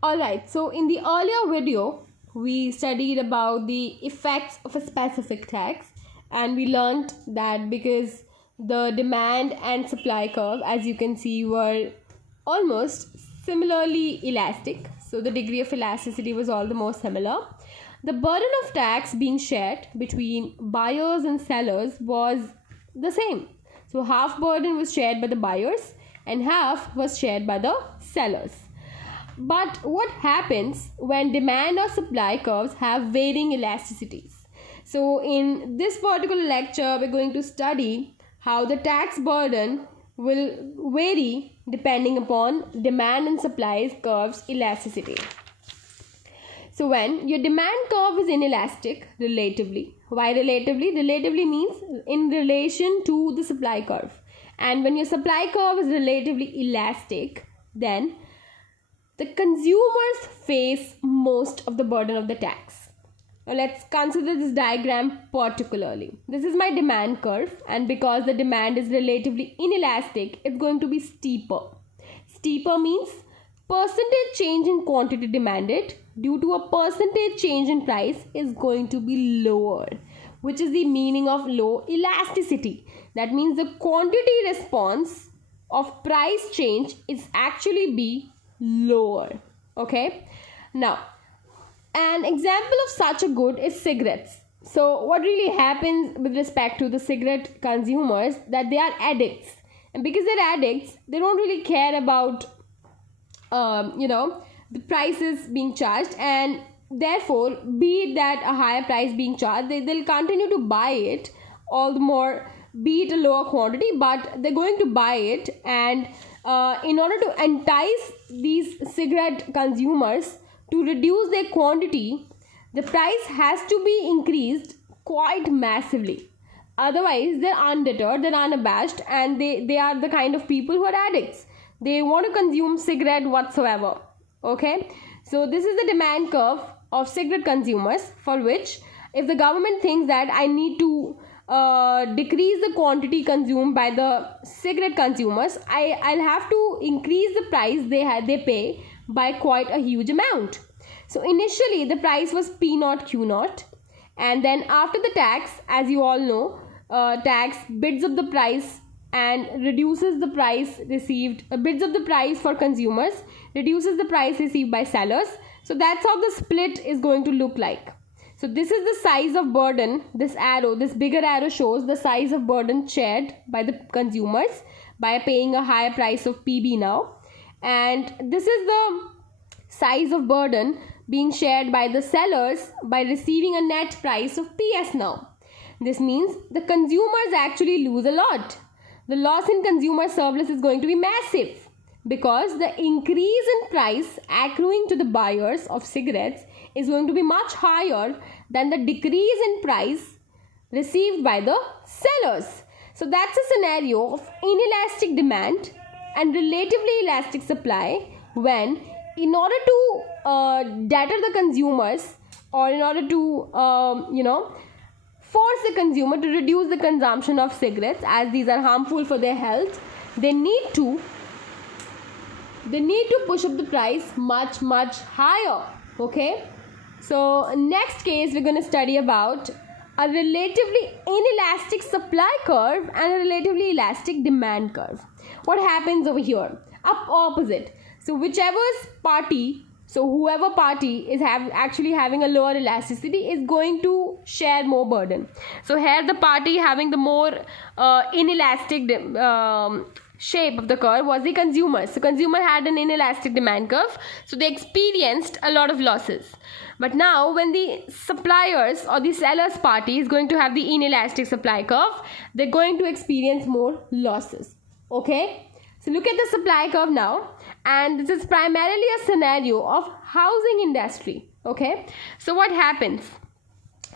Alright, so in the earlier video, we studied about the effects of a specific tax, and we learned that because the demand and supply curve, as you can see, were almost similarly elastic, so the degree of elasticity was all the more similar. The burden of tax being shared between buyers and sellers was the same. So half burden was shared by the buyers and half was shared by the sellers. But what happens when demand or supply curves have varying elasticities? So in this particular lecture, we're going to study how the tax burden will vary depending upon demand and supply curves elasticity. So when your demand curve is inelastic relatively, why relatively? Relatively means in relation to the supply curve. And when your supply curve is relatively elastic, then the consumers face most of the burden of the tax. Now let's consider this diagram particularly. This is my demand curve, and because the demand is relatively inelastic, it's going to be steeper. Steeper means percentage change in quantity demanded due to a percentage change in price is going to be lower, which is the meaning of low elasticity. That means the quantity response of price change is actually be lower. Okay, now an example of such a good is cigarettes. So what really happens with respect to the cigarette consumers, that they are addicts, and because they're addicts, they don't really care about the prices being charged, and therefore be it that a higher price being charged, they'll continue to buy it all the more, be it a lower quantity, but they're going to buy it. And in order to entice these cigarette consumers to reduce their quantity, the price has to be increased quite massively. Otherwise, they're undeterred, they're unabashed, and they are the kind of people who are addicts. They want to consume cigarette whatsoever. Okay, so this is the demand curve of cigarette consumers, for which if the government thinks that I need to decrease the quantity consumed by the cigarette consumers, I'll have to increase the price they pay by quite a huge amount. So initially the price was P0 Q0, and then after the tax, as you all know, tax bids up the price and reduces the price received, bids up the price for consumers, reduces the price received by sellers. So that's how the split is going to look like. So this is the size of burden. This arrow, this bigger arrow shows the size of burden shared by the consumers by paying a higher price of PB now. And this is the size of burden being shared by the sellers by receiving a net price of PS now. This means the consumers actually lose a lot. The loss in consumer surplus is going to be massive, because the increase in price accruing to the buyers of cigarettes is going to be much higher than the decrease in price received by the sellers. So that's a scenario of inelastic demand and relatively elastic supply, when in order to deter the consumers, or in order to force the consumer to reduce the consumption of cigarettes, as these are harmful for their health, they need to push up the price much higher. Okay, so next case we're going to study about a relatively inelastic supply curve and a relatively elastic demand curve. What happens over here? Opposite. So whoever party is actually having a lower elasticity is going to share more burden. So here the party having the more inelastic shape of the curve was the consumers. So consumer had an inelastic demand curve, so they experienced a lot of losses. But now when the suppliers or the sellers party is going to have the inelastic supply curve, they're going to experience more losses. Okay, so look at the supply curve now, and this is primarily a scenario of housing industry. Okay, so what happens?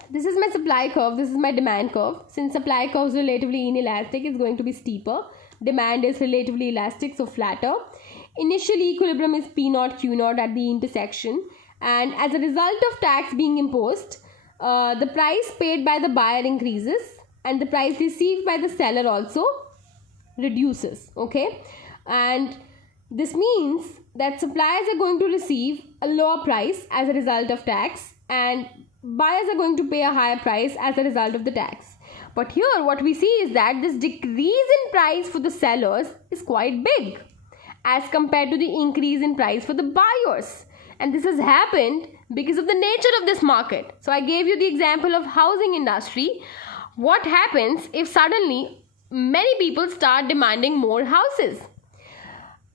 This is my supply curve, this is my demand curve. Since supply curve is relatively inelastic, it's going to be steeper. Demand is relatively elastic, so flatter. Initially equilibrium is P0 Q0 at the intersection, and as a result of tax being imposed, the price paid by the buyer increases and the price received by the seller also reduces. Okay, and this means that suppliers are going to receive a lower price as a result of tax and buyers are going to pay a higher price as a result of the tax. But here what we see is that this decrease in price for the sellers is quite big as compared to the increase in price for the buyers. And this has happened because of the nature of this market. So I gave you the example of housing industry. What happens if suddenly many people start demanding more houses?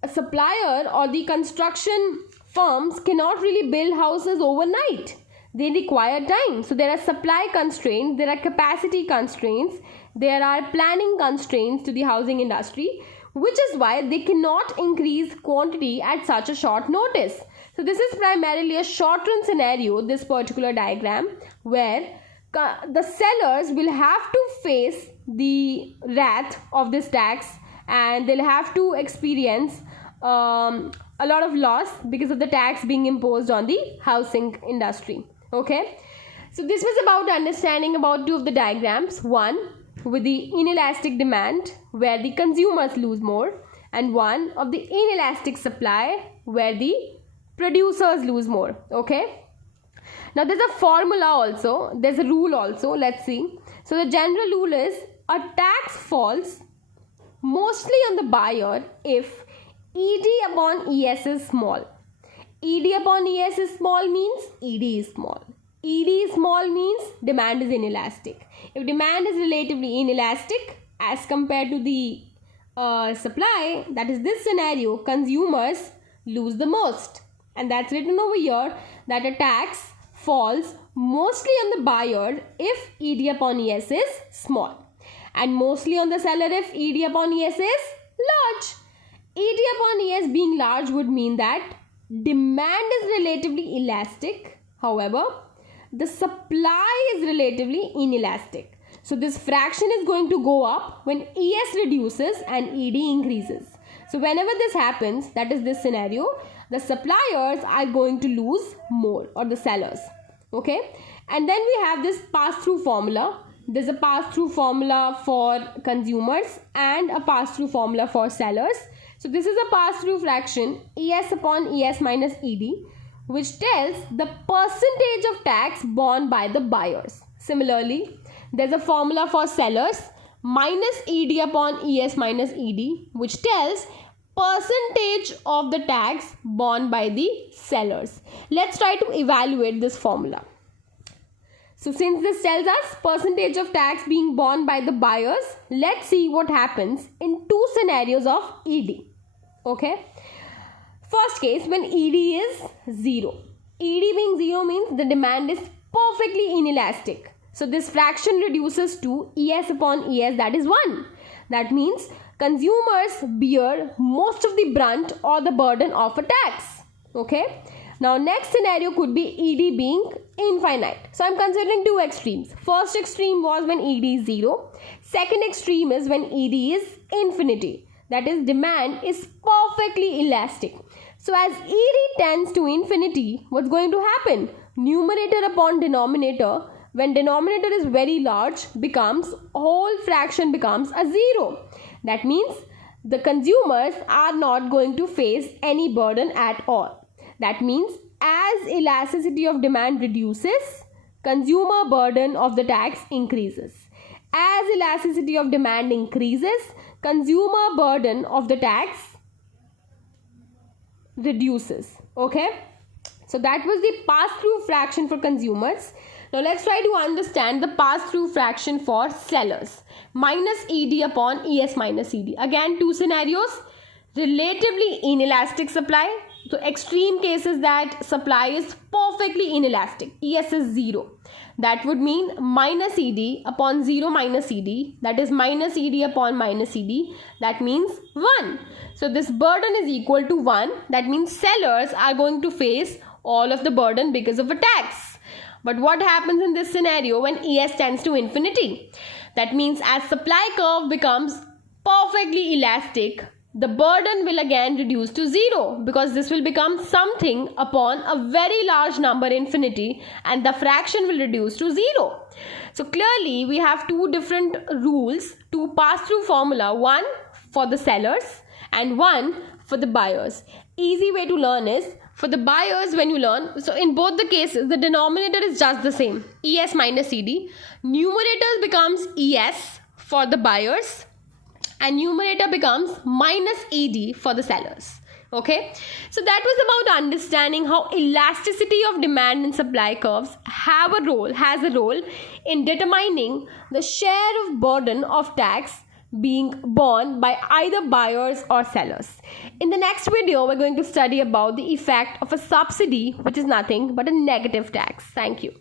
A supplier or the construction firms cannot really build houses overnight. They require time. So there are supply constraints, there are capacity constraints, there are planning constraints to the housing industry, which is why they cannot increase quantity at such a short notice. So this is primarily a short-run scenario, this particular diagram, where the sellers will have to face the wrath of this tax and they'll have to experience a lot of loss because of the tax being imposed on the housing industry. Okay, so this was about understanding about two of the diagrams, one with the inelastic demand where the consumers lose more and one of the inelastic supply where the producers lose more. Okay, now there's a formula also, there's a rule also. Let's see. So the general rule is a tax falls mostly on the buyer if ED upon ES is small. ED upon ES is small means ED is small. ED is small means demand is inelastic. If demand is relatively inelastic as compared to the supply, that is this scenario, consumers lose the most. And that's written over here that a tax falls mostly on the buyer if ED upon ES is small and mostly on the seller if ED upon ES is large. ED upon ES being large would mean that demand is relatively elastic. However, the supply is relatively inelastic. So this fraction is going to go up when ES reduces and ED increases. So whenever this happens, that is this scenario, the suppliers are going to lose more, or the sellers. Okay, and then we have this pass-through formula. There's a pass-through formula for consumers and a pass-through formula for sellers. So this is a pass-through fraction ES upon ES minus ED, which tells the percentage of tax borne by the buyers. Similarly, there's a formula for sellers minus ED upon ES minus ED, which tells percentage of the tax borne by the sellers. Let's try to evaluate this formula. So since this tells us percentage of tax being borne by the buyers, let's see what happens in two scenarios of ED. Okay. First case, when ED is 0. ED being 0 means the demand is perfectly inelastic. So this fraction reduces to ES upon ES, that is 1. That means consumers bear most of the brunt or the burden of a tax. Okay. Now next scenario could be ED being infinite. So I'm considering two extremes. First extreme was when ED is 0. Second extreme is when ED is infinity. That is, demand is perfectly elastic. So as ED tends to infinity, what's going to happen? Numerator upon denominator, when denominator is very large, becomes, whole fraction becomes a 0. That means the consumers are not going to face any burden at all. That means as elasticity of demand reduces, consumer burden of the tax increases. As elasticity of demand increases, consumer burden of the tax reduces. Okay. So that was the pass-through fraction for consumers. Now let's try to understand the pass-through fraction for sellers. Minus ED upon ES minus ED. Again, two scenarios. Relatively inelastic supply. So extreme case is that supply is perfectly inelastic. ES is 0. That would mean minus ED upon 0 minus ED. That is minus ED upon minus ED. That means 1. So this burden is equal to 1. That means sellers are going to face all of the burden because of a tax. But what happens in this scenario when ES tends to infinity? That means as supply curve becomes perfectly elastic, the burden will again reduce to 0 because this will become something upon a very large number infinity and the fraction will reduce to 0. So clearly we have two different rules to pass through formula, one for the sellers and one for the buyers. easy way to learn is, for the buyers, when you learn, so in both the cases, the denominator is just the same, ES minus ED. Numerator becomes ES for the buyers and numerator becomes minus ED for the sellers. Okay, so that was about understanding how elasticity of demand and supply curves has a role in determining the share of burden of tax being borne by either buyers or sellers. In the next video, we're going to study about the effect of a subsidy, which is nothing but a negative tax. Thank you.